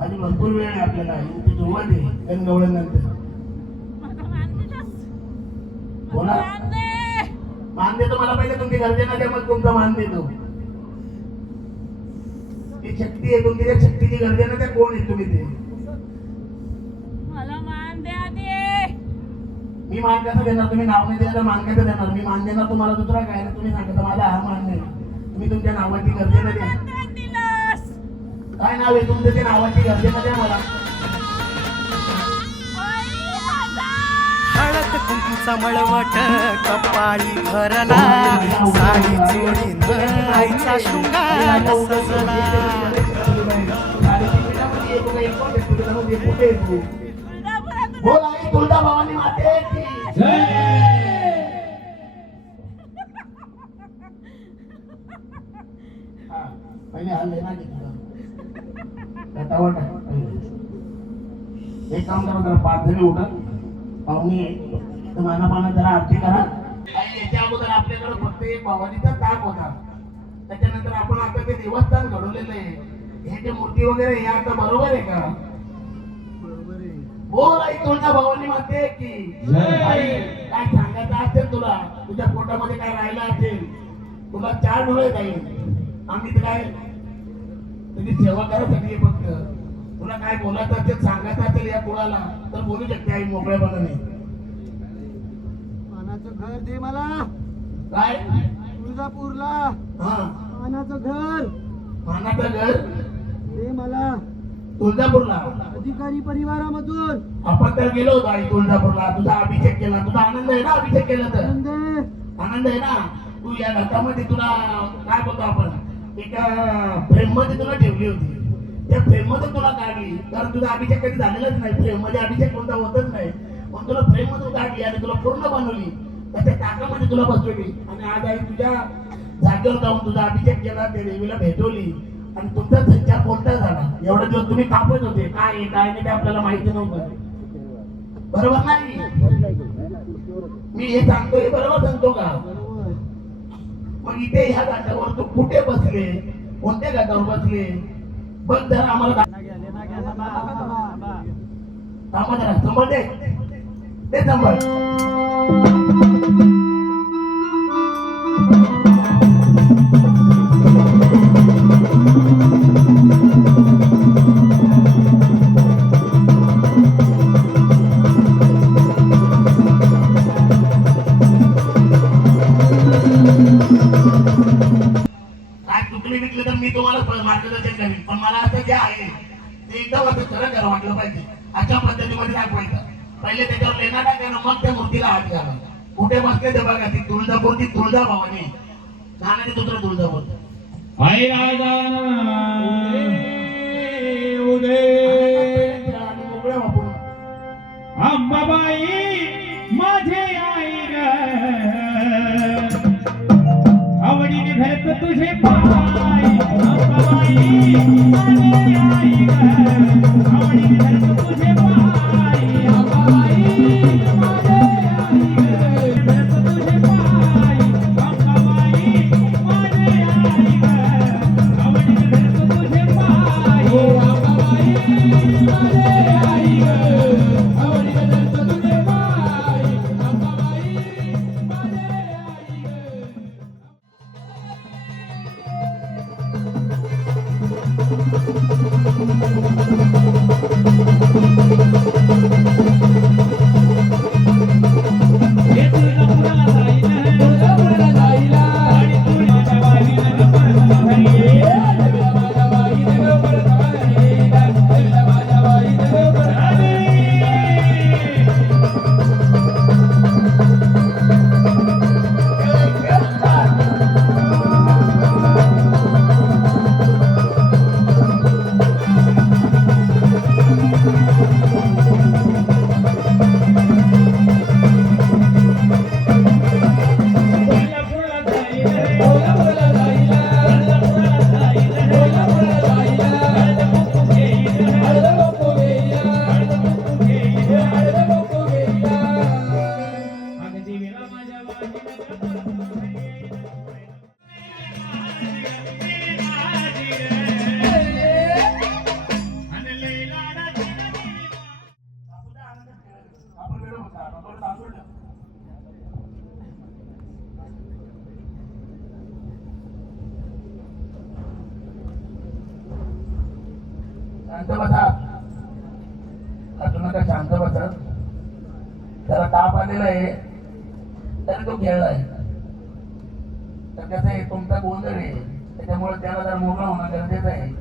अजून भरपूर वेळ आहे आपल्याला. सुरुवात आहे गणगवळ्यानंतर. बोला मान देतो मला पहिले तुमची गर्जना द्या, मग तुमचा मान देतो. ती शक्ती आहे तुमची, त्या शक्तीची गर्जना द्या. कोण आहे तुम्ही? ते मला मान द्या दे. मी मान कसं देणार? तुम्ही नाव नाही दिलं मान कसं देणार? मी मान देणार तुम्हाला दुसरा काय ना? तुम्ही सांगता माझा हा मान नाही. तुम्ही तुमच्या नावाची गर्जना द्या. काय नाव आहे तुमचं? ते नावाची गर्जना द्या मला. हळद कुंकूचा मळवट कपाळी भरला, साडी चोळीनं आईचा शृंगार सजला. बोल आई तुळजा भवानी माते की जय. पहिले हल्ले ना घेतला एक काम करा, जरा 5 जणी उठा. पाहुणे माना जरा आरती करा. याच्या अगोदर आपल्याकडे फक्त एक भवानीचा ताक होता. त्याच्यानंतर आपण आता ते देवस्थान घडवलेलं आहे. हे जे मूर्ती वगैरे हे आता बरोबर आहे का? बोल आई तुळजा भवानी माते की आई. काय सांगायचं असेल तुला, तुझ्या पोटामध्ये काय राहिलं असेल, तुला 4 डोळे जाईल. आम्ही तर काय तुझी सेवा करायसाठी फक्त. तुला काय बोलायचं असेल, सांगायचं असेल या कुळाला तर बोलू शकते आई मोकळेपणाने. मानाचं घर दे मला. काय तुळजापूरला हा मानाचं घर. मानाचं घर दे मला. तुळजापूरला अधिकारी परिवारामधून आपण तर गेलो होतो आई तुळजापूरला. तुझा अभिषेक केला. तुझा आनंद आहे ना? अभिषेक केला तर आनंद आहे ना? तू या घाटामध्ये तुला काय बोलतो आपण, एका फ्रेम मध्ये तुला ठेवली होती. त्या फ्रेम मध्ये तुला काढली, कारण तुझा अभिषेक कधी झालेलाच नाही. फ्रेम मध्ये अभिषेक कोणता होतच नाही. पण तुला फ्रेम मधून काढली आणि तुला पूर्ण बनवली. त्याच्या टाकामध्ये तुला बसवली आणि आज आई तुझ्या जागेवर जाऊन तुझा अभिषेक केला, त्या देवीला भेटवली आणि तुमचा संचार कोणता झाला. एवढा दिवस तुम्ही कापत होते. काय आहे काय नाही ते आपल्याला माहिती नव्हतं. बरोबर नाही? मी हे सांगतो हे बरोबर सांगतो का? मग इथे ह्या घाटावर तू कुठे बसले, कोणत्या घाटावर बसले बघ जरा. आम्हाला थांबा जरा. संभाळ ते संभाळ. पहिले त्याच्यावर लेणा टाकायला मग त्या मूर्तीला हात घाला. कुठे बसले ते बघा, ती तुळजापूर, ती तुळजा भवानी, नानाची तुझं तुळजापूर. आई राजा उदय आणि मोकळ्या वापरून अंबाबाई माझे आई ग आवडीने धरत तुझे पाय अंबाबाई माझे आई ग आवडीने धरत तुझे पाय अंबाबाई माझे आई ग धरत तुझे पाय अंबाबाई माझे आई ग आवडीने धरत तुझे पाय अंबाबाई माझे आई ग आवडीने धरत तुझे पाय अंबाबाई माझे आई ग. हे तुळजापुराला जाईन तुळजापुराला जाईला आणि तुळजाच्या वाडीला ग परत घरी देवीला माझ्या वाडीला ग परत घरी देवीला माझ्या वाडीला ग परत घरी. कोल्हापूरला जाईन कोल्हापूरला जाईला कोल्हापूरला जाईन कोल्हापूरला जाईला हळद कुंकू घेईन हळद कुंकू घेईन हळद कुंकू घेईन हळद कुंकू घेईन अग देवीला माझ्या वाडीला ग परत घरी आणि लैला आपण वेळ होता, आपण दाखवलं. शांत बसा, अजून नका शांत बसा. त्याला ताप आलेला आहे तरी तो खेळलाय. तर कसं आहे, तुमचा गोंधळ आहे, त्याच्यामुळे त्याला जर मोकळा होणं गरजेचं आहे.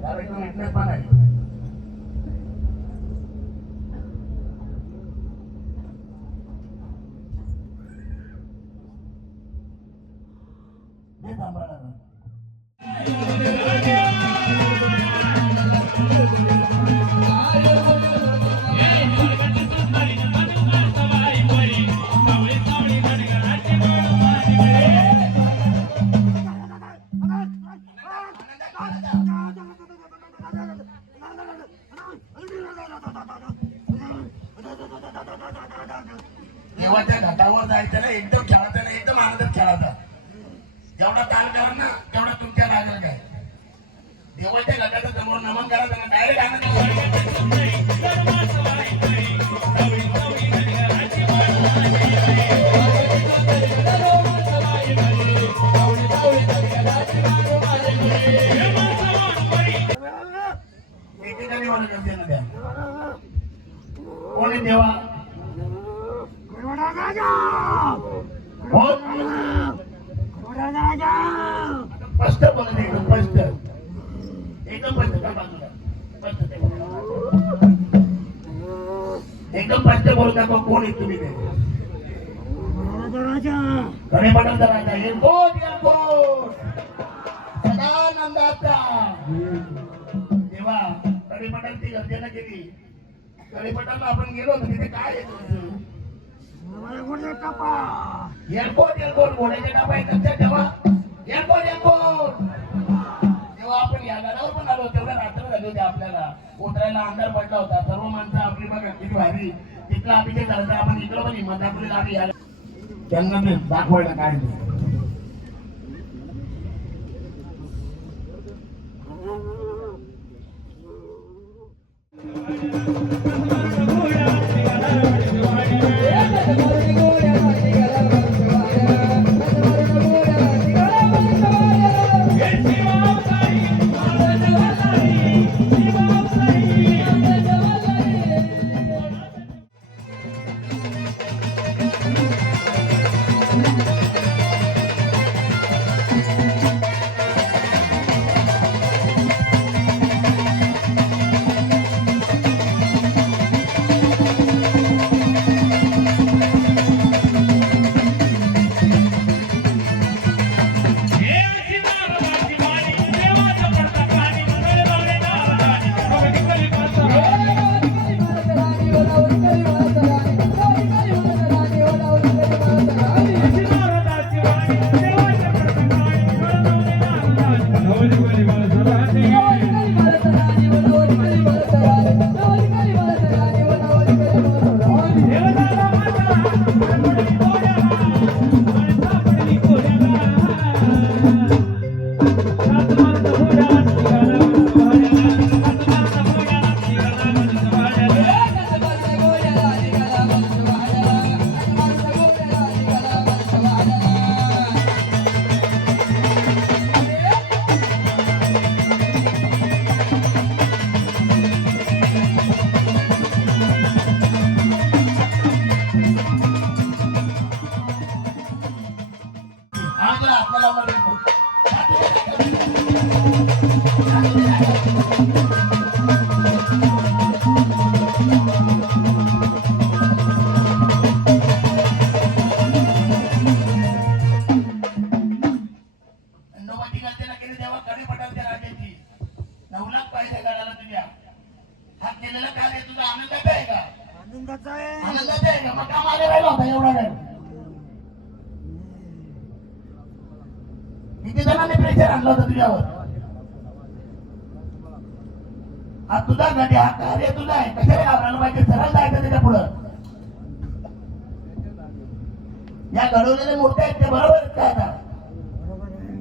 त्याला एकदम विटनेस पण आहे. हे सांभाळा. देवाच्या घाटावर जायचं ना, एकदम खेळायचं ना, एकदम आनंदात खेळायचा. जेवढा ताल करा ना तेवढा तुमच्या लागेल काय. देवाच्या घाटाच्या समोर नमन करायचं ना, डायरेक्ट आनंद. एकेकाने मला करते ना द्या. कोणी देवा स्पष्ट बोलत, एकदम स्पष्ट, एकदम स्पष्ट त्या बाजूला स्पष्ट ते बोला. एकदम स्पष्ट बोलू नका. कोण आहे तुम्ही ते? खरे पटांचा राजा एअरपोर्ट एअरपोर्ट सदानंदाचा तेव्हा खरे पटांची गर्जना केली. खरे पटांना आपण गेलो होतो, तिथे काय आहे तुमचं? एअरपोर्ट एअरपोर्ट घोड्याचे डाबा आहे त्यांच्या तेव्हा एअरपोर्ट एअरपोर्ट. तेव्हा आपण या गडावर पण आलो. तेवढ्या रात्र झाली होती, आपल्याला उतरायला अंधार पडला होता. सर्व माणसं आपली बघा किती भारी. तिथला अभिषेक झाला तर आपण इकडं पण हिंमत दाखवली. आम्ही याला त्यांना ते दाखवायला काय ते. आनंदाचा आहे आनंदाचं आहे का? मग का मागे राहिला होता एवढा वेळ? किती जणांनी प्रेशर आणलं होतं तुझ्यावर? हा तुझा गडी, हा कार्य तुझा आहे. कशाला घाबरायला पाहिजे? सरळ जायचं त्याच्या पुढं. या घडवलेल्या मूर्त्या आहेत ते बरोबर आहेत का आता? बरोबर आहे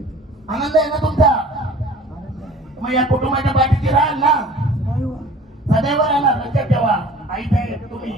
आनंद आहे ना तुमचा? आनंद आहे मग या कुटुंबाच्या पाठीशी राहाल ना? नाही वा. सदैव राहणार. लक्षात ठेवा. आई साहेब तुम्ही